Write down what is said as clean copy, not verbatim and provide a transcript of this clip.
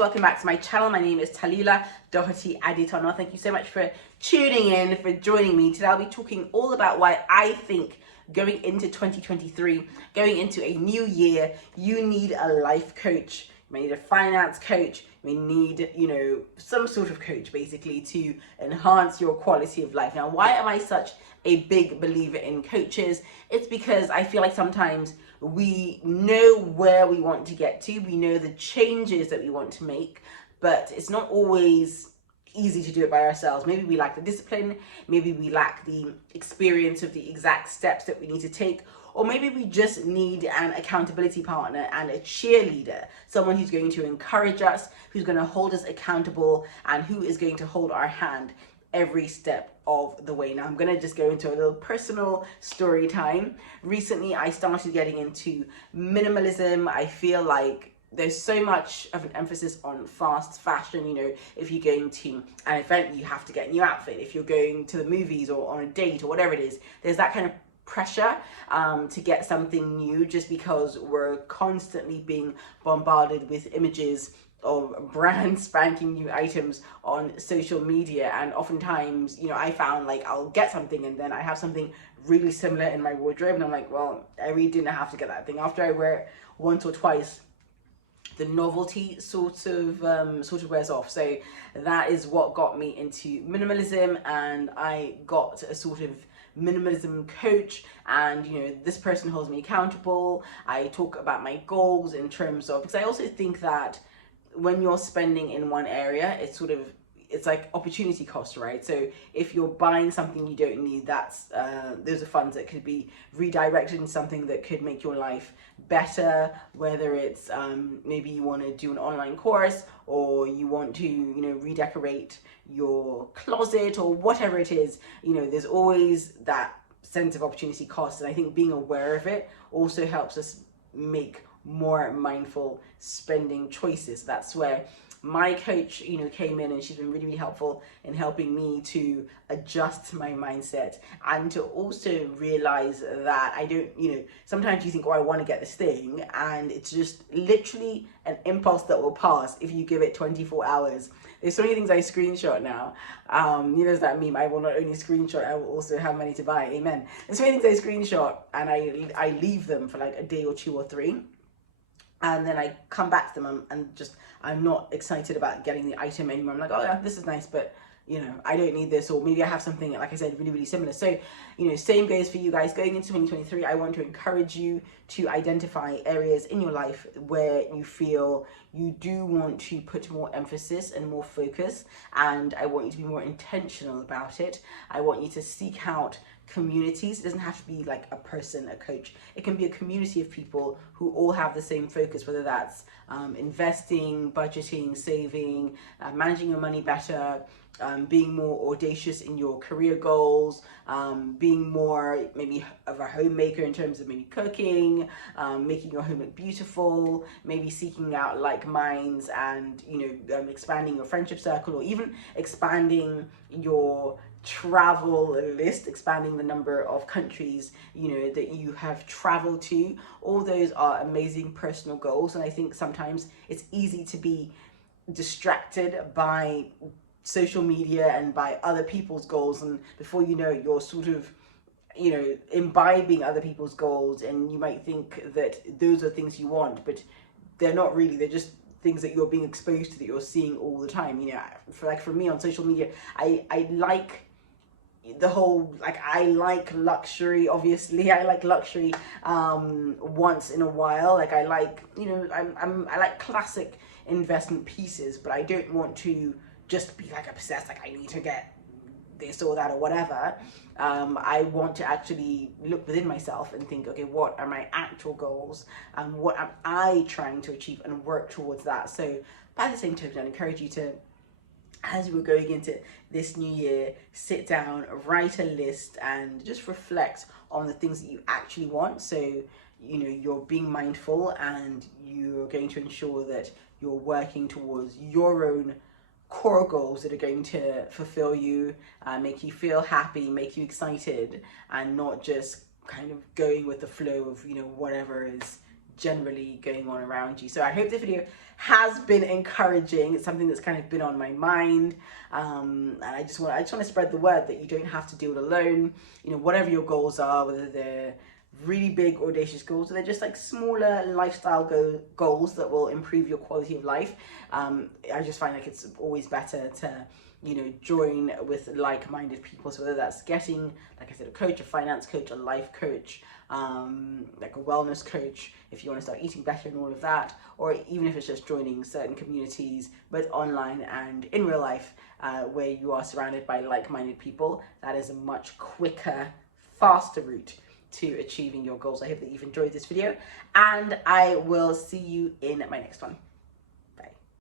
welcome back to my channel. My name is Tallulah Doherty Aditona. Thank you so much for tuning in, for joining me. Today I'll be talking all about why I think going into 2023, going into a new year, you need a life coach. You may need a finance coach. You may need, some sort of coach basically to enhance your quality of life. Now, why am I such a big believer in coaches? It's because I feel like sometimes we know where we want to get to, we know the changes that we want to make, but it's not always easy to do it by ourselves. Maybe we lack the discipline, maybe we lack the experience of the exact steps that we need to take, or maybe we just need an accountability partner and a cheerleader, someone who's going to encourage us, who's going to hold us accountable, and who is going to hold our hand every step of the way. Now I'm going to just go into a little personal story time. Recently I started getting into minimalism. I feel like there's so much of an emphasis on fast fashion. If you're going to an event, you have to get a new outfit. If you're going to the movies or on a date or whatever it is, there's that kind of pressure to get something new, just because we're constantly being bombarded with images of brand spanking new items on social media. And oftentimes, I found like I'll get something and then I have something really similar in my wardrobe and I'm like, well, I really didn't have to get that thing. After I wear it once or twice, the novelty sort of wears off. So that is what got me into minimalism, and I got a sort of minimalism coach, and this person holds me accountable. I talk about my goals in terms of, because I also think that when you're spending in one area, it's like opportunity cost, right? So if you're buying something you don't need, those are funds that could be redirected in something that could make your life better, whether it's maybe you want to do an online course, or you want to redecorate your closet, or whatever it is. There's always that sense of opportunity cost, and I think being aware of it also helps us make more mindful spending choices. That's where my coach came in, and she's been really, really helpful in helping me to adjust my mindset and to also realize that I don't, sometimes you think, oh, I want to get this thing, and it's just literally an impulse that will pass if you give it 24 hours. There's so many things I screenshot now. There's that meme, I will not only screenshot, I will also have money to buy. Amen. There's so many things I screenshot and I leave them for like a day or two or three. And then I come back to them and I'm not excited about getting the item anymore. I'm like, oh yeah, this is nice, but I don't need this, or maybe I have something, like I said, really, really similar. So, same goes for you guys. Going into 2023, I want to encourage you to identify areas in your life where you feel you do want to put more emphasis and more focus, and I want you to be more intentional about it. I want you to seek out communities. It doesn't have to be like a person, a coach. It can be a community of people who all have the same focus, whether that's investing, budgeting, saving, managing your money better, being more audacious in your career goals, being more maybe of a homemaker in terms of maybe cooking, making your home look beautiful, maybe seeking out like minds and expanding your friendship circle, or even expanding your travel list, expanding the number of countries that you have traveled to. All those are amazing personal goals, and I think sometimes it's easy to be distracted by social media and by other people's goals, and before you know it, you're sort of imbibing other people's goals, and you might think that those are things you want, but they're not really. They're just things that you're being exposed to, that you're seeing all the time. For me on social media, I like the whole, I like luxury. Obviously I like luxury once in a while. I like I like classic investment pieces, but I don't want to just be obsessed, I need to get this or that or whatever. I want to actually look within myself and think, okay, what are my actual goals, and what am I trying to achieve, and work towards that. So by the same token, I encourage you to, as we're going into this new year, sit down, write a list, and just reflect on the things that you actually want. So you're being mindful, and you're going to ensure that you're working towards your own core goals that are going to fulfill you, make you feel happy, make you excited, and not just kind of going with the flow of whatever is generally going on around you. So I hope this video has been encouraging. It's something that's kind of been on my mind, and I just want to spread the word that you don't have to do it alone. You know, whatever your goals are, whether they're really big audacious goals or they're just like smaller lifestyle goals that will improve your quality of life, I just find like it's always better to, you know, join with like-minded people. So whether that's getting, like I said, a coach, a finance coach, a life coach, like a wellness coach, if you want to start eating better and all of that, or even if it's just joining certain communities, both online and in real life, where you are surrounded by like-minded people, that is a much quicker, faster route to achieving your goals. I hope that you've enjoyed this video, and I will see you in my next one.